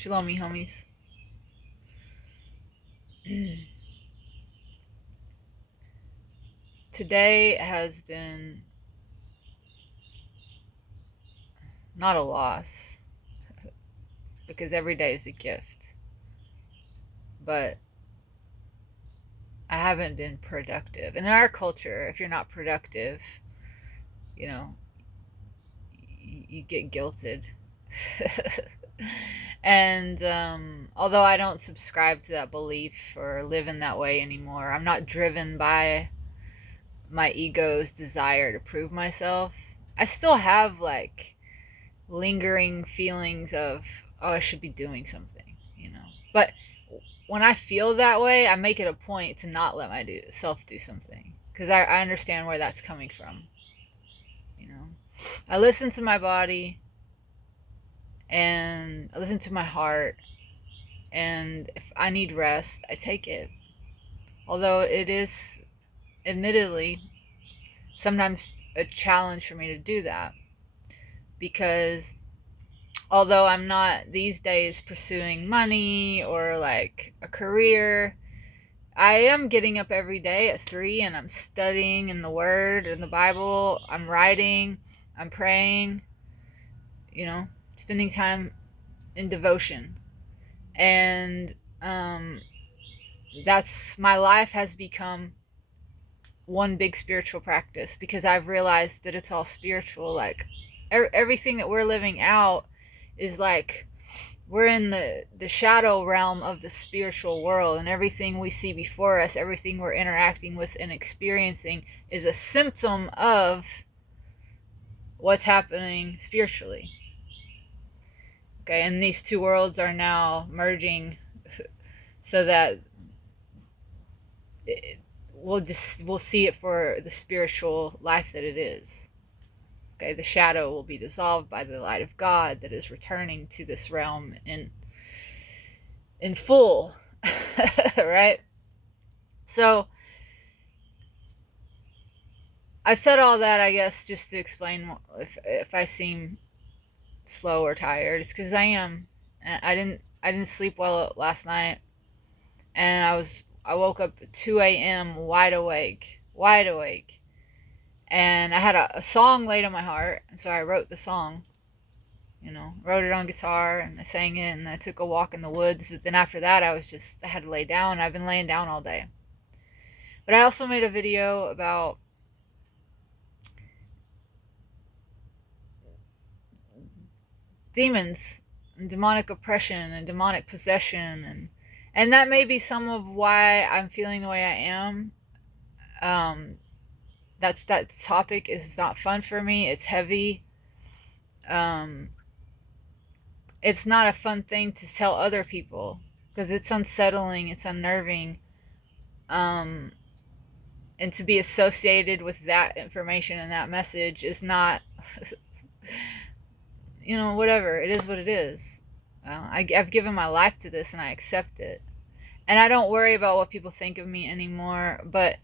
Shalom, me homies. Today has been not a loss because every day is a gift, but I haven't been productive. And in our culture, if you're not productive, you know, you get guilted. And although I don't subscribe to that belief or live in that way anymore, I'm not driven by my ego's desire to prove myself. I still have like lingering feelings of, oh, I should be doing something. But when I feel that way, I make it a point to not let my self do something because I understand where that's coming from. You know, I listen to my body and I listen to my heart, and if I need rest, I take it. Although it is, admittedly, sometimes a challenge for me to do that because although I'm not these days pursuing money or like a career, I am getting up every day at 3 and I'm studying in the Word and the Bible. I'm writing, I'm praying, spending time in devotion. And that's my life has become one big spiritual practice because I've realized that it's all spiritual. Like everything that we're living out is like we're in the shadow realm of the spiritual world, and everything we see before us, everything we're interacting with and experiencing is a symptom of what's happening spiritually. Okay, and these two worlds are now merging so that we'll see it for the spiritual life that it is. Okay, the shadow will be dissolved by the light of God that is returning to this realm in full. Right? So I said all that, I guess, just to explain if I seem slow or tired. It's because I am. I didn't sleep well last night, and I woke up at 2 a.m. wide awake, and I had a song laid on my heart, and so I wrote the song. Wrote it on guitar and I sang it, and I took a walk in the woods. But then after that, I had to lay down. I've been laying down all day. But I also made a video about demons and demonic oppression and demonic possession, and that may be some of why I'm feeling the way I am. That topic is not fun for me. It's heavy. It's not a fun thing to tell other people because it's unsettling, it's unnerving, and to be associated with that information and that message is not whatever. It is what it is. I've given my life to this and I accept it. And I don't worry about what people think of me anymore, but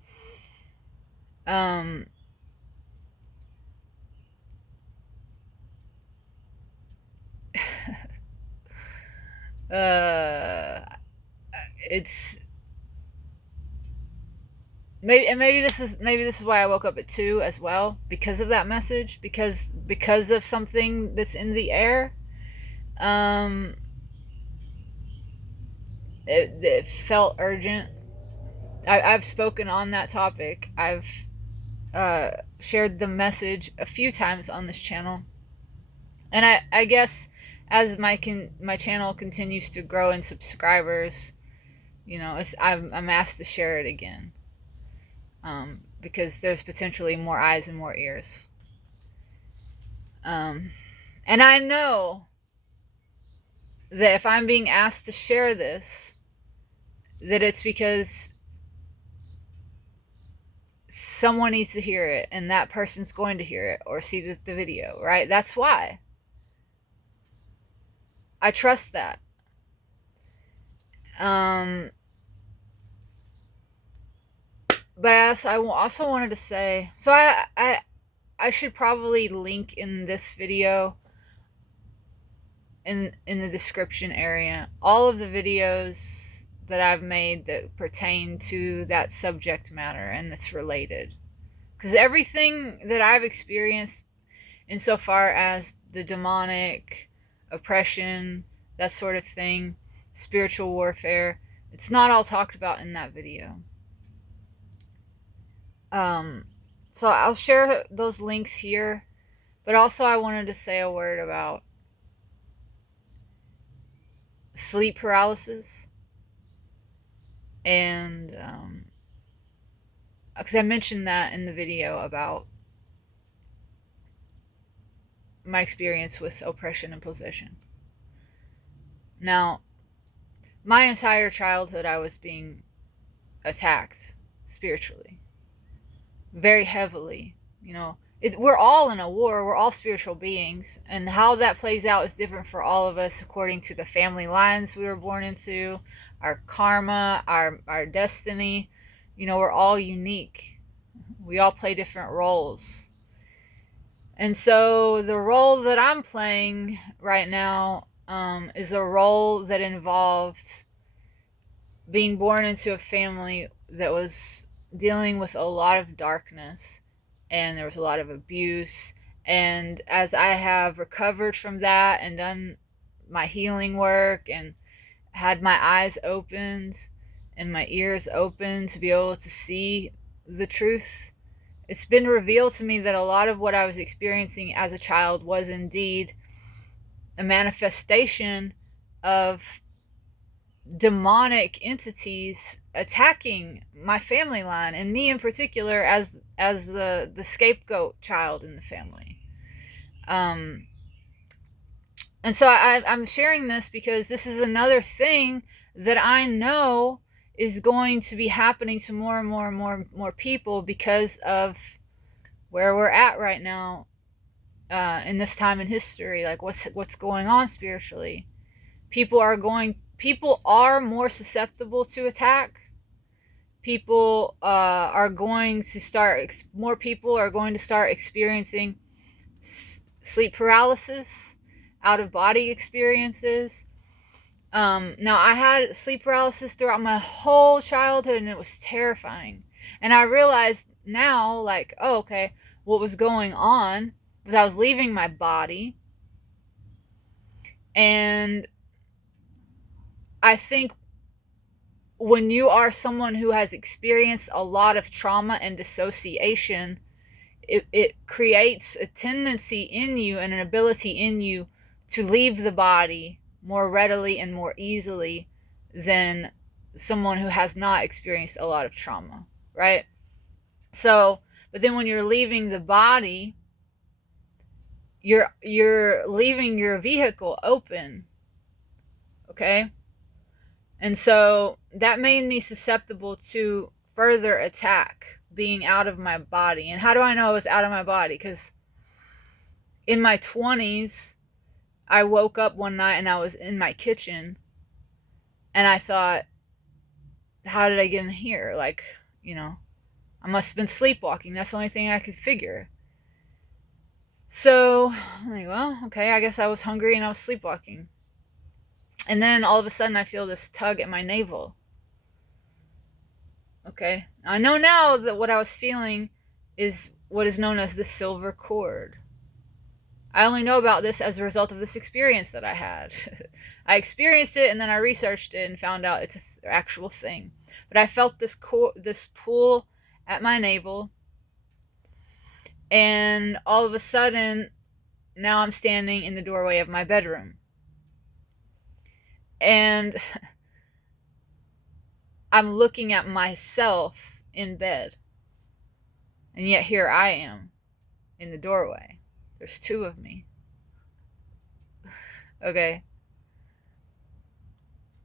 it's maybe this is why I woke up at 2 as well, because of that message, because of something that's in the air. It felt urgent. I've spoken on that topic. I've shared the message a few times on this channel, and I guess as my channel continues to grow in subscribers, I'm asked to share it again, because there's potentially more eyes and more ears. And I know that if I'm being asked to share this, that it's because someone needs to hear it, and that person's going to hear it or see the video, right? That's why. I trust that. But I also wanted to say, so I should probably link in this video in the description area all of the videos that I've made that pertain to that subject matter and that's related. Because everything that I've experienced insofar as the demonic oppression, that sort of thing, spiritual warfare, it's not all talked about in that video. So I'll share those links here, but also I wanted to say a word about sleep paralysis, and because I mentioned that in the video about my experience with oppression and possession. Now, my entire childhood I was being attacked spiritually, very heavily. You know, we're all in a war, we're all spiritual beings, and how that plays out is different for all of us according to the family lines we were born into, our karma, our destiny. You know, we're all unique. We all play different roles. And so the role that I'm playing right now is a role that involves being born into a family that was dealing with a lot of darkness, and there was a lot of abuse. And as I have recovered from that and done my healing work and had my eyes opened and my ears open to be able to see the truth, it's been revealed to me that a lot of what I was experiencing as a child was indeed a manifestation of demonic entities attacking my family line, and me in particular as the scapegoat child in the family. And so I'm sharing this because this is another thing that I know is going to be happening to more and more and more people because of where we're at right now in this time in history. Like what's going on spiritually. People are more susceptible to attack. More people are going to start experiencing sleep paralysis, out of body experiences. Now I had sleep paralysis throughout my whole childhood, and it was terrifying. And I realized now, like, oh, okay, what was going on was I was leaving my body. And I think when you are someone who has experienced a lot of trauma and dissociation, it creates a tendency in you and an ability in you to leave the body more readily and more easily than someone who has not experienced a lot of trauma, right? So, but then when you're leaving the body, you're leaving your vehicle open, okay? And so that made me susceptible to further attack being out of my body. And how do I know I was out of my body? Because in my 20s, I woke up one night and I was in my kitchen, and I thought, how did I get in here? Like, you know, I must have been sleepwalking. That's the only thing I could figure. So I'm like, well, okay, I guess I was hungry and I was sleepwalking. And then all of a sudden I feel this tug at my navel. Okay, I know now that what I was feeling is what is known as the silver cord. I only know about this as a result of this experience that I had. I experienced it and then I researched it and found out it's an actual thing. But I felt this pull at my navel, and all of a sudden, now I'm standing in the doorway of my bedroom. And I'm looking at myself in bed. And yet here I am in the doorway. There's two of me. Okay.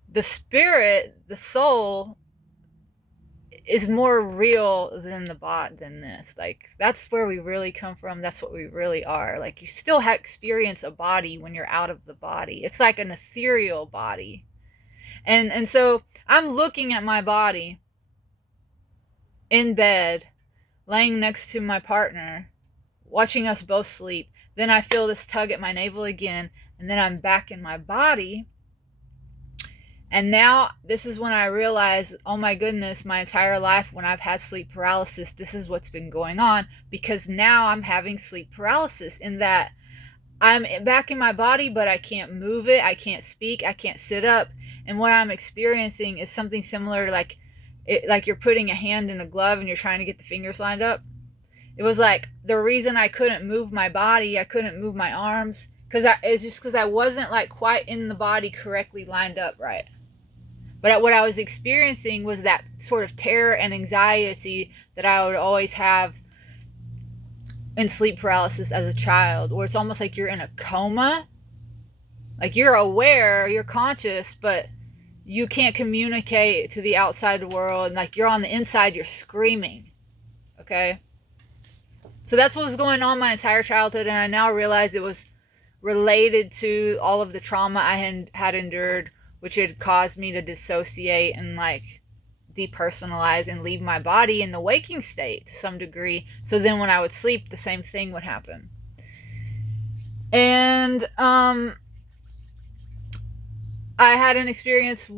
The spirit, the soul, is more real than than this. Like, that's where we really come from. That's what we really are. Like, you still experience a body when you're out of the body. It's like an ethereal body. And so I'm looking at my body in bed, laying next to my partner, watching us both sleep. Then I feel this tug at my navel again, and then I'm back in my body. And now this is when I realize, oh my goodness, my entire life when I've had sleep paralysis, this is what's been going on, because now I'm having sleep paralysis in that I'm back in my body, but I can't move it. I can't speak. I can't sit up. And what I'm experiencing is something similar to like you're putting a hand in a glove and you're trying to get the fingers lined up. It was like the reason I couldn't move my body, I couldn't move my arms, it's just because I wasn't like quite in the body correctly lined up right. But what I was experiencing was that sort of terror and anxiety that I would always have in sleep paralysis as a child, where it's almost like you're in a coma. Like you're aware, you're conscious, but you can't communicate to the outside world. And like you're on the inside, you're screaming. Okay? So that's what was going on my entire childhood, and I now realize it was related to all of the trauma I had endured, which had caused me to dissociate and like depersonalize and leave my body in the waking state to some degree. So then when I would sleep, the same thing would happen. And I had an experience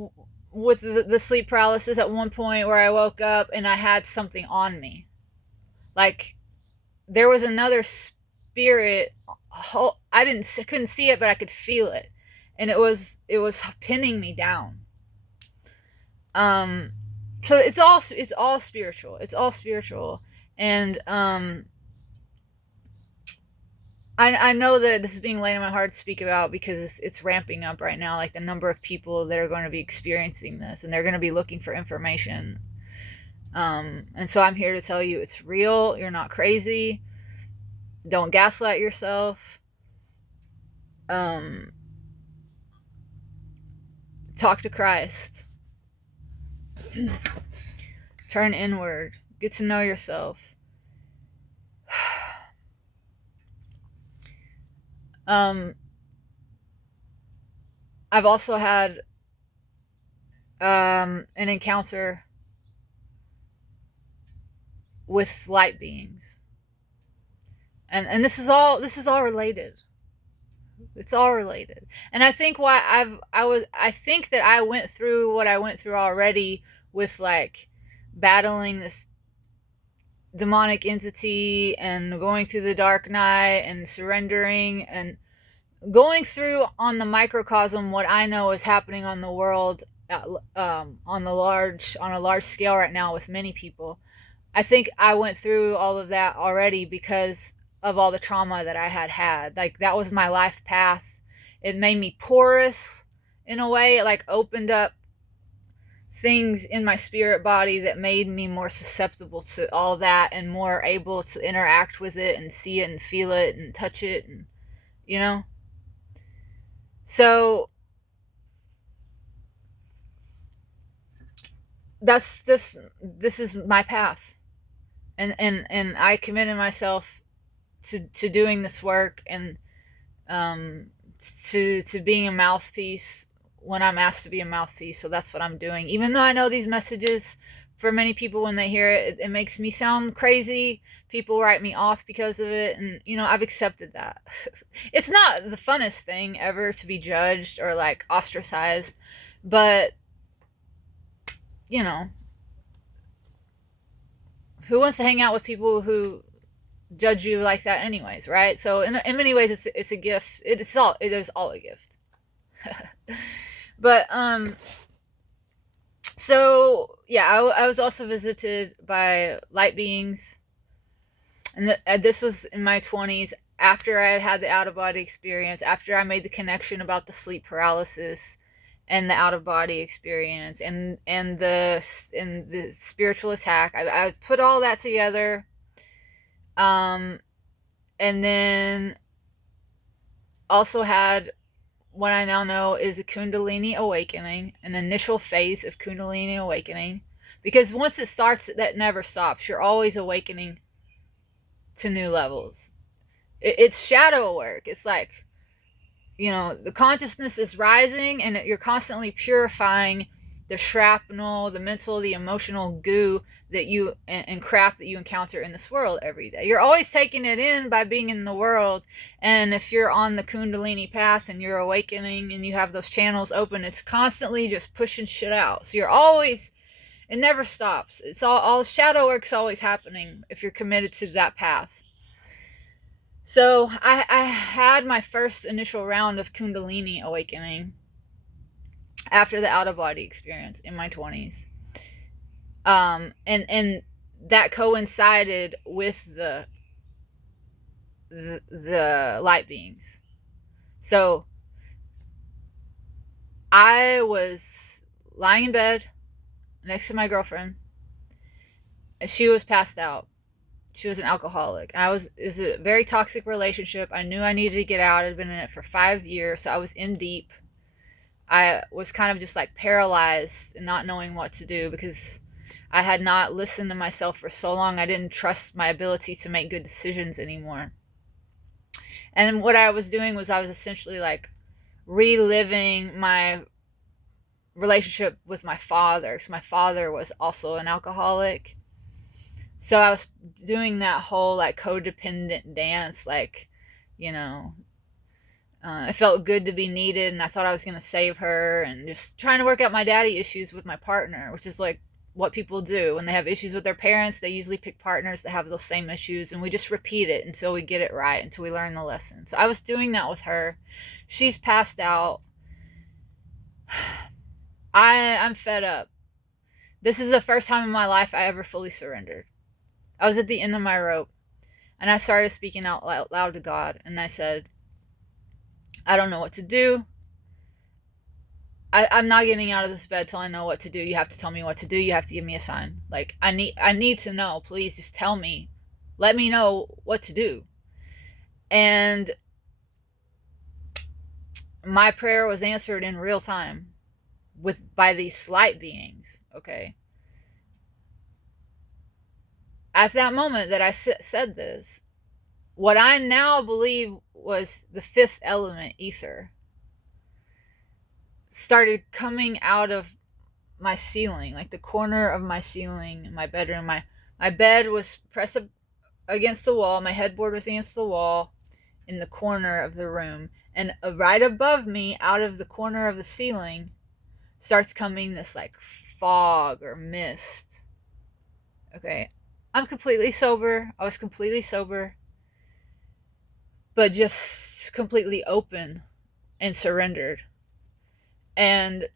with the sleep paralysis at one point where I woke up and I had something on me. Like there was another spirit. I couldn't see it, but I could feel it, and it was pinning me down. So it's all spiritual. It's all spiritual, and I know that this is being laid on my heart to speak about because it's ramping up right now. Like the number of people that are going to be experiencing this, and they're going to be looking for information. And so I'm here to tell you it's real. You're not crazy. Don't gaslight yourself. Talk to Christ. Turn inward. Get to know yourself. I've also had an encounter with light beings. And this is all related. It's all related. And I think I think that I went through what I went through already with like battling this demonic entity and going through the dark night and surrendering and going through on the microcosm what I know is happening on the world on a large scale right now with many people. I think I went through all of that already because of all the trauma that I had. Like that was my life path. It made me porous in a way. It like opened up things in my spirit body that made me more susceptible to all that and more able to interact with it and see it and feel it and touch it, and you know. So this is my path, and I committed myself to doing this work and to being a mouthpiece when I'm asked to be a mouthpiece. So that's what I'm doing. Even though I know these messages, for many people when they hear it, it makes me sound crazy. People write me off because of it, and you know, I've accepted that. It's not the funnest thing ever to be judged or like ostracized, but you know, who wants to hang out with people who judge you like that anyways, right? So in many ways it's a gift. It is all a gift. But so yeah, I was also visited by light beings, and this was in my 20s, after I had the out-of-body experience, after I made the connection about the sleep paralysis and the out-of-body experience and the spiritual attack. I put all that together, and then also had what I now know is a Kundalini awakening, an initial phase of Kundalini awakening. Because once it starts, that never stops. You're always awakening to new levels. It's shadow work. It's like, you know, the consciousness is rising and you're constantly purifying the shrapnel, the mental, the emotional goo that you and crap that you encounter in this world every day. You're always taking it in by being in the world. And if you're on the Kundalini path and you're awakening and you have those channels open, it's constantly just pushing shit out. So you're always, it never stops. It's all shadow work's always happening if you're committed to that path. So I had my first initial round of Kundalini awakening after the out-of-body experience in my 20s. And that coincided with the light beings. So I was lying in bed next to my girlfriend, and she was passed out. She was an alcoholic. And it was a very toxic relationship. I knew I needed to get out. I'd been in it for 5 years, so I was in deep. I was kind of just like paralyzed and not knowing what to do because I had not listened to myself for so long. I didn't trust my ability to make good decisions anymore. And what I was doing was I was essentially like reliving my relationship with my father, because my father was also an alcoholic. So I was doing that whole like codependent dance, like, you know, it felt good to be needed, and I thought I was going to save her, and just trying to work out my daddy issues with my partner, which is like what people do when they have issues with their parents. They usually pick partners that have those same issues, and we just repeat it until we get it right, until we learn the lesson. So I was doing that with her. She's passed out. I'm fed up. This is the first time in my life I ever fully surrendered. I was at the end of my rope, and I started speaking out loud to God, and I said, I don't know what to do. I'm not getting out of this bed till I know what to do. You have to tell me what to do. You have to give me a sign. Like, I need to know. Please just tell me. Let me know what to do. And my prayer was answered in real time by these light beings, okay? At that moment that I said this, what I now believe was the fifth element, ether, started coming out of my ceiling, like the corner of my ceiling in my bedroom. My bed was pressed up against the wall. My headboard was against the wall in the corner of the room. And right above me, out of the corner of the ceiling, starts coming this like fog or mist. Okay. I'm completely sober. I was completely sober. But just completely open and surrendered. And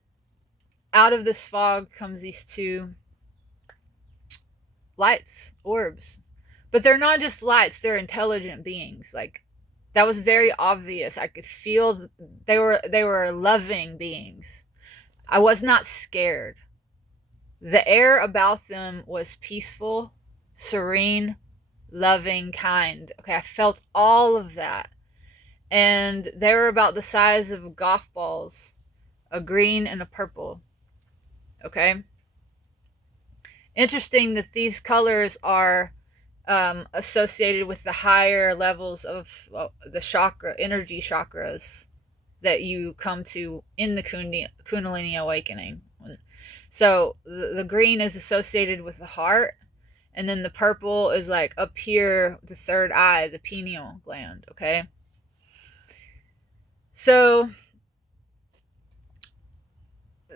out of this fog comes these two lights, orbs. But they're not just lights, they're intelligent beings. Like, that was very obvious. I could feel they were loving beings. I was not scared. The air about them was peaceful, serene, loving, kind. Okay, I felt all of that. And they were about the size of golf balls, a green and a purple. Okay? Interesting that these colors are associated with the higher levels of the chakra, energy chakras that you come to in the Kundalini awakening. So the green is associated with the heart, and then the purple is like up here, the third eye, the pineal gland, okay? So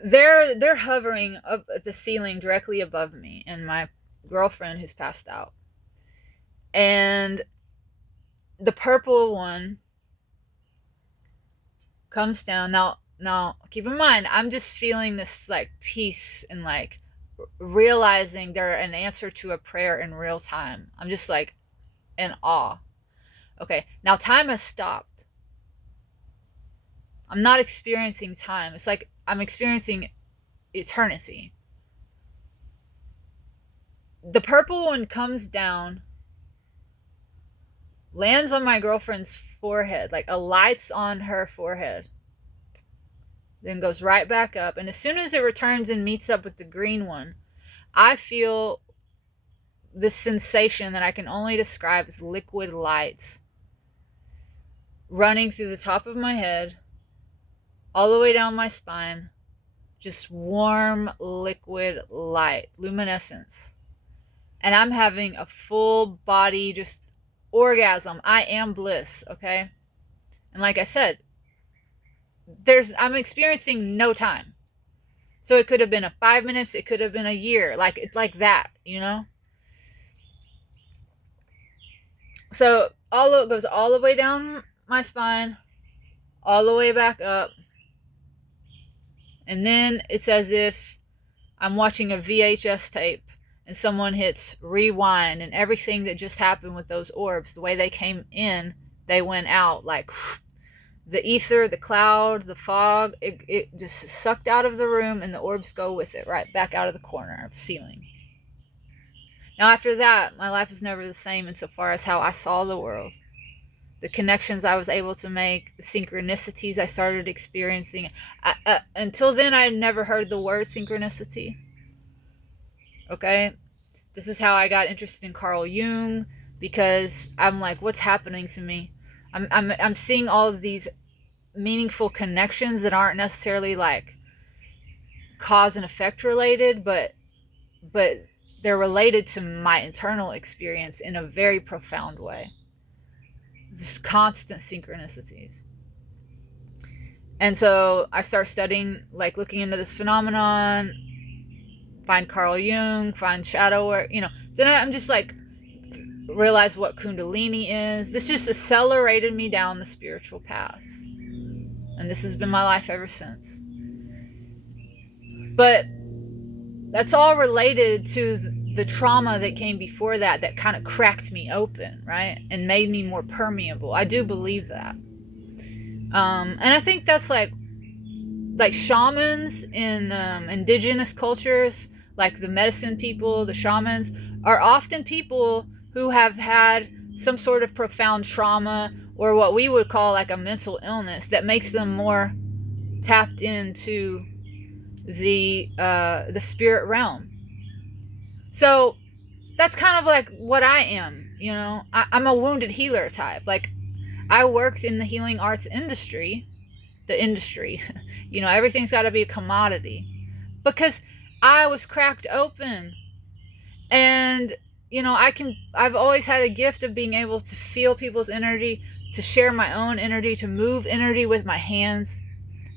they're hovering up at the ceiling directly above me and my girlfriend who's passed out. And the purple one comes down. Now keep in mind, I'm just feeling this like peace and like realizing they're an answer to a prayer in real time. I'm just like in awe. Okay, now time has stopped. I'm not experiencing time. It's like I'm experiencing eternity. The purple one comes down, lands on my girlfriend's forehead, like alights on her forehead, then goes right back up. And as soon as it returns and meets up with the green one, I feel this sensation that I can only describe as liquid light running through the top of my head, all the way down my spine, just warm liquid light, luminescence. And I'm having a full body just orgasm. I am bliss, okay? And like I said, I'm experiencing no time. So it could have been a 5 minutes, it could have been a year. Like it's like that, you know? So it goes all the way down my spine, all the way back up. And then it's as if I'm watching a VHS tape and someone hits rewind, and everything that just happened with those orbs, the way they came in, they went out like the ether, the cloud, the fog, it just sucked out of the room, and the orbs go with it right back out of the corner of the ceiling. Now after that, my life is never the same insofar as how I saw the world. The connections I was able to make, the synchronicities I started experiencing. Until then, I had never heard the word synchronicity. Okay? This is how I got interested in Carl Jung, because I'm like, what's happening to me? I'm seeing all of these meaningful connections that aren't necessarily like cause and effect related, but they're related to my internal experience in a very profound way. Just constant synchronicities. And so I start studying, like looking into this phenomenon, find Carl Jung, find shadow work, Then I'm just like, realize what Kundalini is. This just accelerated me down the spiritual path. And this has been my life ever since. But that's all related to the trauma that came before that kind of cracked me open, right? And made me more permeable. I do believe that. And I think that's like shamans in indigenous cultures, like the medicine people, the shamans, are often people who have had some sort of profound trauma, or what we would call like a mental illness, that makes them more tapped into the spirit realm. So that's kind of like what I am, I'm a wounded healer type. Like, I worked in the healing arts industry, everything's got to be a commodity, because I was cracked open. And I've always had a gift of being able to feel people's energy, to share my own energy, to move energy with my hands.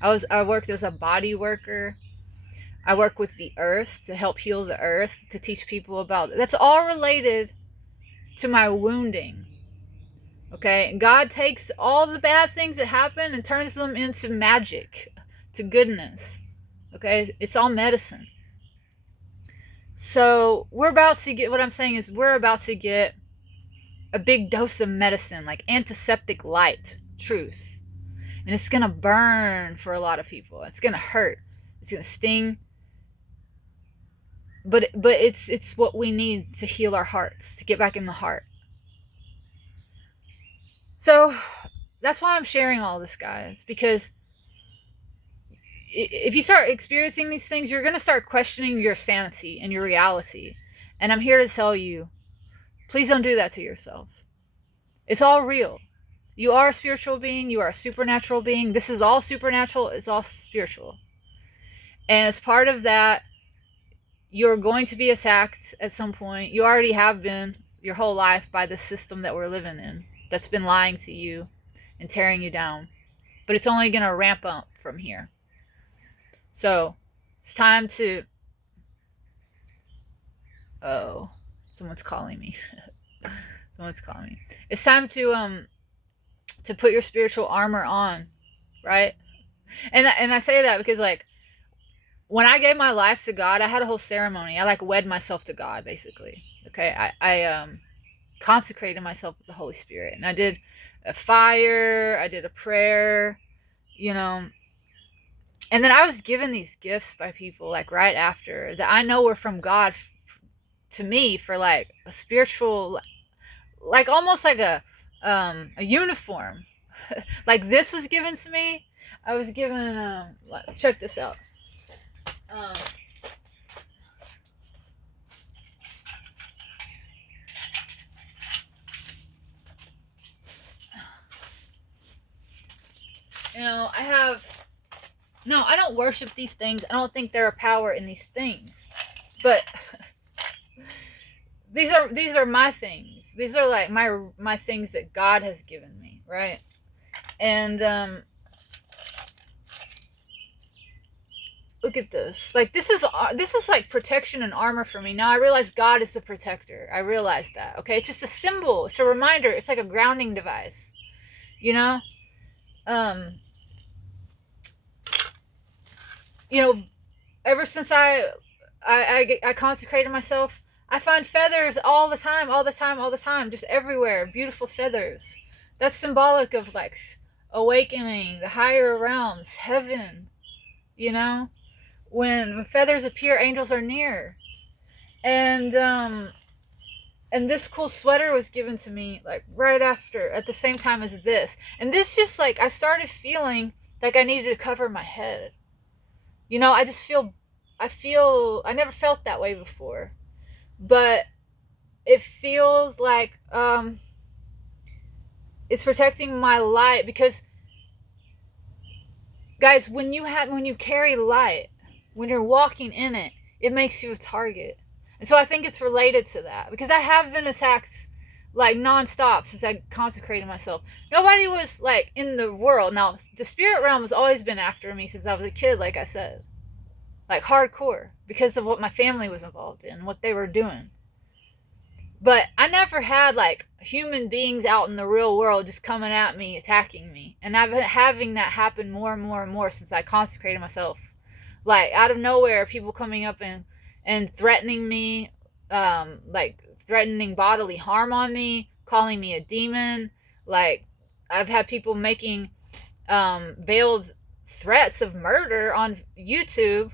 I worked as a body worker. I work with the earth to help heal the earth, to teach people about it. That's all related to my wounding. Okay? God takes all the bad things that happen and turns them into magic, to goodness. Okay? It's all medicine. So what I'm saying is we're about to get a big dose of medicine, like antiseptic light, truth. And it's going to burn for a lot of people. It's going to hurt. It's going to sting. But it's what we need to heal our hearts, to get back in the heart. So that's why I'm sharing all this, guys, because if you start experiencing these things, you're going to start questioning your sanity and your reality. And I'm here to tell you, please don't do that to yourself. It's all real. You are a spiritual being. You are a supernatural being. This is all supernatural. It's all spiritual. And as part of that, you're going to be attacked at some point. You already have been your whole life by the system that we're living in, that's been lying to you and tearing you down. But it's only going to ramp up from here. So it's time to... Oh, someone's calling me. Someone's calling me. It's time to put your spiritual armor on, right? And I say that because, like, when I gave my life to God, I had a whole ceremony. I wed myself to God, basically. Okay, I consecrated myself with the Holy Spirit, and I did a fire, I did a prayer, and then I was given these gifts by people right after that I know were from God to me, for a spiritual, almost like a uniform. This was given to me. I was given check this out. I have No, I don't worship these things. I don't think there are power in these things. But these are my things. These are like my things that God has given me, right? And look at this. Like this is like protection and armor for me. Now I realize God is the protector. I realize that. Okay, it's just a symbol. It's a reminder. It's like a grounding device. You know, um, you know, ever since I consecrated myself, I find feathers all the time, all the time, all the time, just everywhere. Beautiful feathers. That's symbolic of like awakening, the higher realms, heaven. You know, when feathers appear, angels are near. And this cool sweater was given to me like right after, at the same time as this. And this just like I started feeling like I needed to cover my head. You know, I never felt that way before. But it feels like it's protecting my light, because guys, when you carry light, when you're walking in it, it makes you a target. And so I think it's related to that, because I have been attacked like nonstop since I consecrated myself. Nobody was like in the world. Now, the spirit realm has always been after me since I was a kid, like I said. Like hardcore, because of what my family was involved in, what they were doing. But I never had like human beings out in the real world just coming at me, attacking me. And I've been having that happen more and more and more since I consecrated myself. Like out of nowhere, people coming up and threatening me, like threatening bodily harm on me, calling me a demon. Like I've had people making veiled threats of murder on YouTube,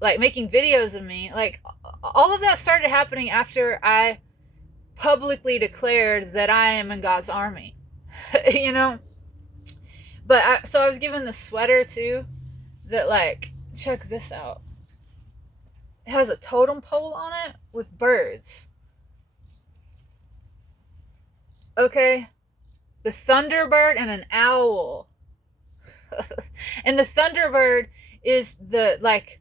like making videos of me. Like all of that started happening after I publicly declared that I am in God's army. You know? But so I was given the sweater too, that like, check this out. It has a totem pole on it with birds. Okay? The thunderbird and an owl. And the thunderbird is the like,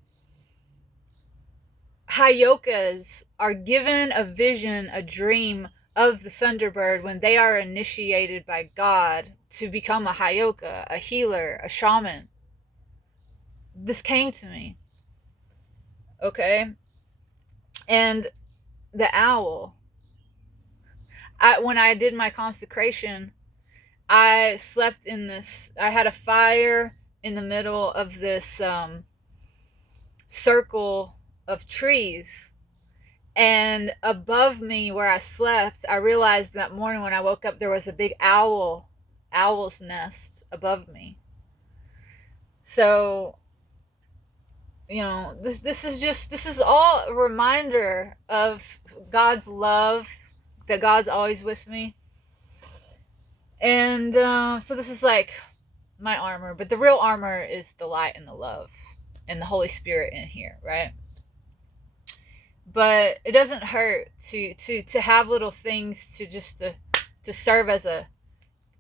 Hayokas are given a vision, a dream of the thunderbird when they are initiated by God to become a Hayoka, a healer, a shaman. This came to me. Okay? And the owl. When I did my consecration, I slept in this, I had a fire in the middle of this circle of trees. And above me where I slept, I realized that morning when I woke up, there was a big owl's nest above me. So, you know, this is all a reminder of God's love, that God's always with me. And so this is like my armor, but the real armor is the light and the love and the Holy Spirit in here, right? But it doesn't hurt to have little things to serve as a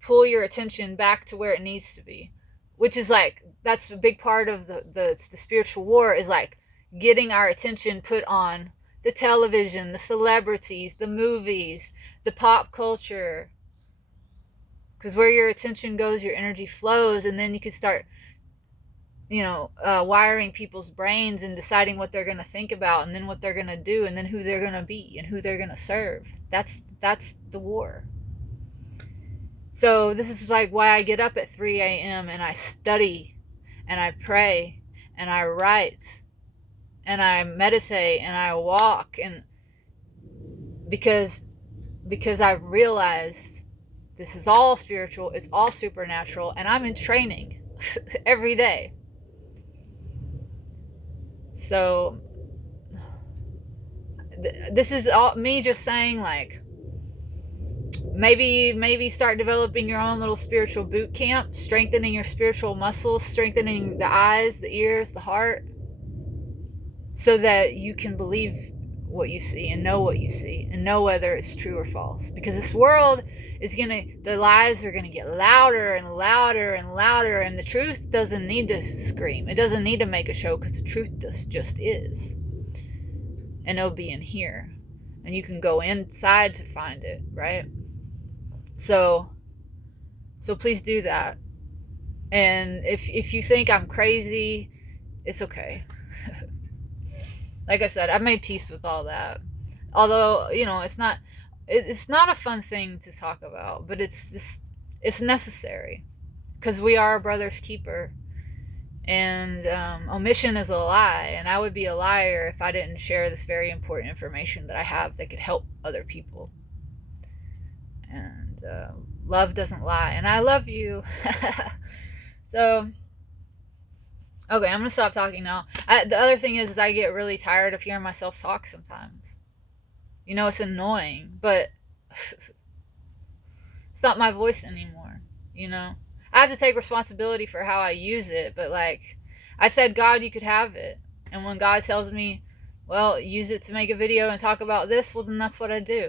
pull your attention back to where it needs to be, which is like, that's a big part of the spiritual war, is like getting our attention put on the television, the celebrities, the movies, the pop culture. Because where your attention goes, your energy flows, and then you can start, you know, wiring people's brains and deciding what they're going to think about, and then what they're going to do, and then who they're going to be and who they're going to serve. That's the war. So this is like why I get up at 3 a.m. and I study and I pray and I write and I meditate and I walk, and because I've realized this is all spiritual, it's all supernatural, and I'm in training every day. So this is all me just saying, like, maybe start developing your own little spiritual boot camp, strengthening your spiritual muscles, strengthening the eyes, the ears, the heart, so that you can believe what you see and know what you see and know whether it's true or false. Because this world is the lies are gonna get louder and louder and louder, and the truth doesn't need to scream. It doesn't need to make a show, because the truth just is. And it'll be in here. And you can go inside to find it, right? So please do that. And if you think I'm crazy, it's okay. Like I said, I've made peace with all that. Although, it's not a fun thing to talk about, but it's necessary, because we are a brother's keeper. And omission is a lie, and I would be a liar if I didn't share this very important information that I have that could help other people. And love doesn't lie, and I love you. So, okay, I'm gonna stop talking now. The other thing is I get really tired of hearing myself talk sometimes. It's annoying, but it's not my voice anymore. I have to take responsibility for how I use it, but like I said, God, you could have it. And when God tells me, well, use it to make a video and talk about this, well, then that's what I do.